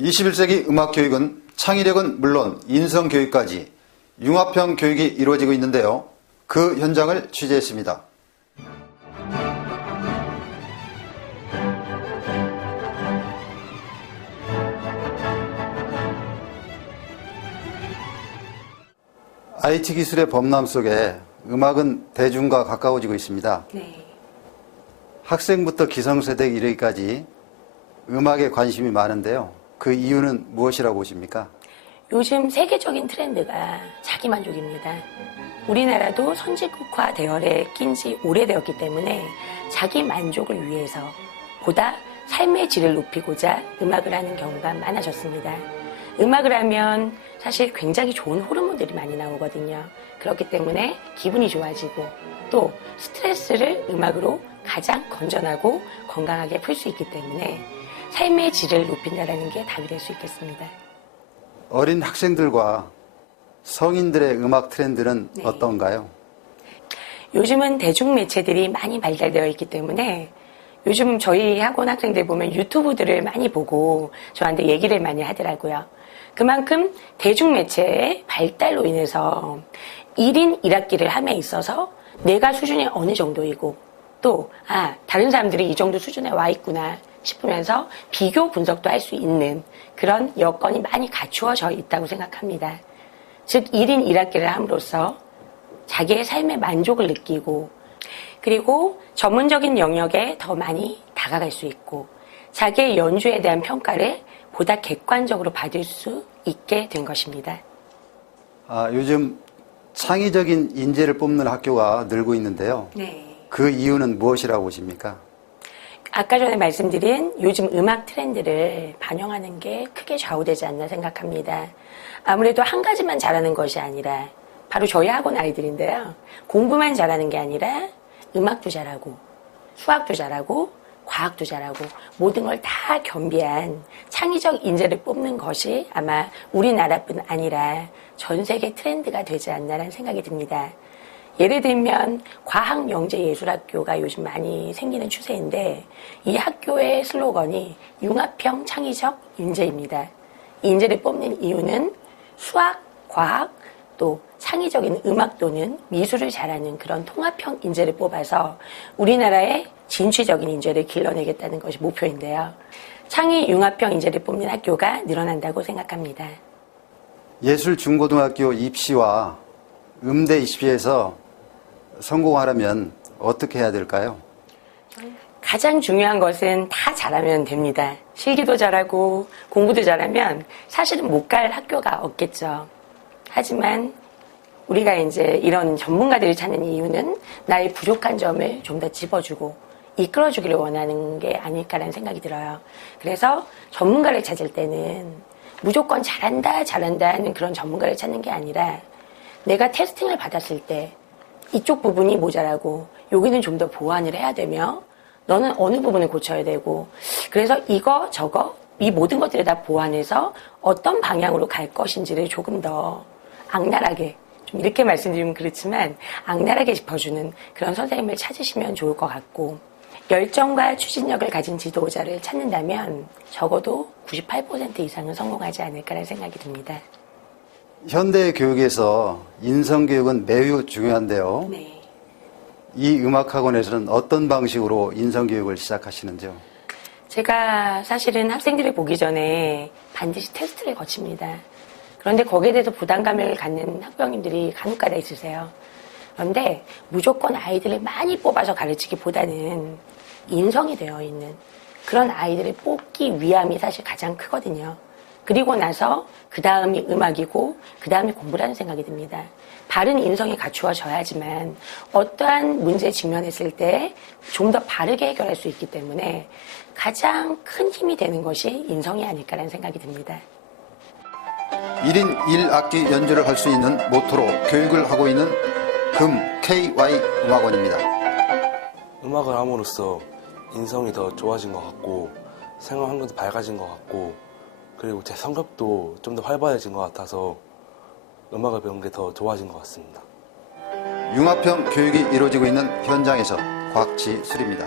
21세기 음악교육은 창의력은 물론 인성교육까지 융합형 교육이 이루어지고 있는데요. 그 현장을 취재했습니다. IT 기술의 범람 속에 음악은 대중과 가까워지고 있습니다. 네. 학생부터 기성세대에 이르기까지 음악에 관심이 많은데요. 그 이유는 무엇이라고 보십니까? 요즘 세계적인 트렌드가 자기만족입니다. 우리나라도 선진국화 대열에 낀 지 오래되었기 때문에 자기 만족을 위해서 보다 삶의 질을 높이고자 음악을 하는 경우가 많아졌습니다. 음악을 하면 사실 굉장히 좋은 호르몬들이 많이 나오거든요. 그렇기 때문에 기분이 좋아지고 또 스트레스를 음악으로 가장 건전하고 건강하게 풀 수 있기 때문에 삶의 질을 높인다는 게 답이 될 수 있겠습니다. 어린 학생들과 성인들의 음악 트렌드는 네. 어떤가요? 요즘은 대중매체들이 많이 발달되어 있기 때문에 요즘 저희 학원 학생들 보면 유튜브들을 많이 보고 저한테 얘기를 많이 하더라고요. 그만큼 대중매체의 발달로 인해서 1인 1악기를 함에 있어서 내가 수준이 어느 정도이고 또 다른 사람들이 이 정도 수준에 와 있구나 싶으면서 비교 분석도 할 수 있는 그런 여건이 많이 갖추어져 있다고 생각합니다. 즉 1인 1악기를 함으로써 자기의 삶의 만족을 느끼고 그리고 전문적인 영역에 더 많이 다가갈 수 있고 자기의 연주에 대한 평가를 보다 객관적으로 받을 수 있게 된 것입니다. 요즘 창의적인 인재를 뽑는 학교가 늘고 있는데요. 네. 그 이유는 무엇이라고 보십니까? 아까 전에 말씀드린 요즘 음악 트렌드를 반영하는 게 크게 좌우되지 않나 생각합니다. 아무래도 한 가지만 잘하는 것이 아니라 바로 저희 학원 아이들인데요. 공부만 잘하는 게 아니라 음악도 잘하고 수학도 잘하고 과학도 잘하고 모든 걸 다 겸비한 창의적 인재를 뽑는 것이 아마 우리나라뿐 아니라 전 세계 트렌드가 되지 않나라는 생각이 듭니다. 예를 들면 과학영재예술학교가 요즘 많이 생기는 추세인데 이 학교의 슬로건이 융합형 창의적 인재입니다. 이 인재를 뽑는 이유는 수학, 과학, 또 창의적인 음악 또는 미술을 잘하는 그런 통합형 인재를 뽑아서 우리나라의 진취적인 인재를 길러내겠다는 것이 목표인데요. 창의 융합형 인재를 뽑는 학교가 늘어난다고 생각합니다. 예술중고등학교 입시와 음대 입시에서 성공하려면 어떻게 해야 될까요? 가장 중요한 것은 다 잘하면 됩니다. 실기도 잘하고 공부도 잘하면 사실은 못 갈 학교가 없겠죠. 하지만 우리가 이제 이런 전문가들을 찾는 이유는 나의 부족한 점을 좀 더 짚어주고 이끌어주기를 원하는 게 아닐까라는 생각이 들어요. 그래서 전문가를 찾을 때는 무조건 잘한다 하는 그런 전문가를 찾는 게 아니라 내가 테스팅을 받았을 때 이쪽 부분이 모자라고 여기는 좀 더 보완을 해야 되며 너는 어느 부분을 고쳐야 되고 그래서 이거 저거 이 모든 것들을 다 보완해서 어떤 방향으로 갈 것인지를 조금 더 악랄하게 좀 이렇게 말씀드리면 그렇지만 악랄하게 짚어주는 그런 선생님을 찾으시면 좋을 것 같고 열정과 추진력을 가진 지도자를 찾는다면 적어도 98% 이상은 성공하지 않을까라는 생각이 듭니다. 현대 교육에서 인성교육은 매우 중요한데요. 네. 이 음악학원에서는 어떤 방식으로 인성교육을 시작하시는지요? 제가 사실은 학생들을 보기 전에 반드시 테스트를 거칩니다. 그런데 거기에 대해서 부담감을 갖는 학부형님들이 간혹가다 있으세요. 그런데 무조건 아이들을 많이 뽑아서 가르치기보다는 인성이 되어 있는 그런 아이들을 뽑기 위함이 사실 가장 크거든요. 그리고 나서 그 다음이 음악이고 그 다음이 공부라는 생각이 듭니다. 바른 인성이 갖추어져야지만 어떠한 문제에 직면했을 때 좀 더 바르게 해결할 수 있기 때문에 가장 큰 힘이 되는 것이 인성이 아닐까라는 생각이 듭니다. 1인 1악기 연주를 할 수 있는 모토로 교육을 하고 있는 금 KY 음악원입니다. 음악을 함으로써 인성이 더 좋아진 것 같고 생활 환경도 밝아진 것 같고 그리고 제 성격도 좀 더 활발해진 것 같아서 음악을 배운 게 더 좋아진 것 같습니다. 융합형 교육이 이루어지고 있는 현장에서 곽지술입니다.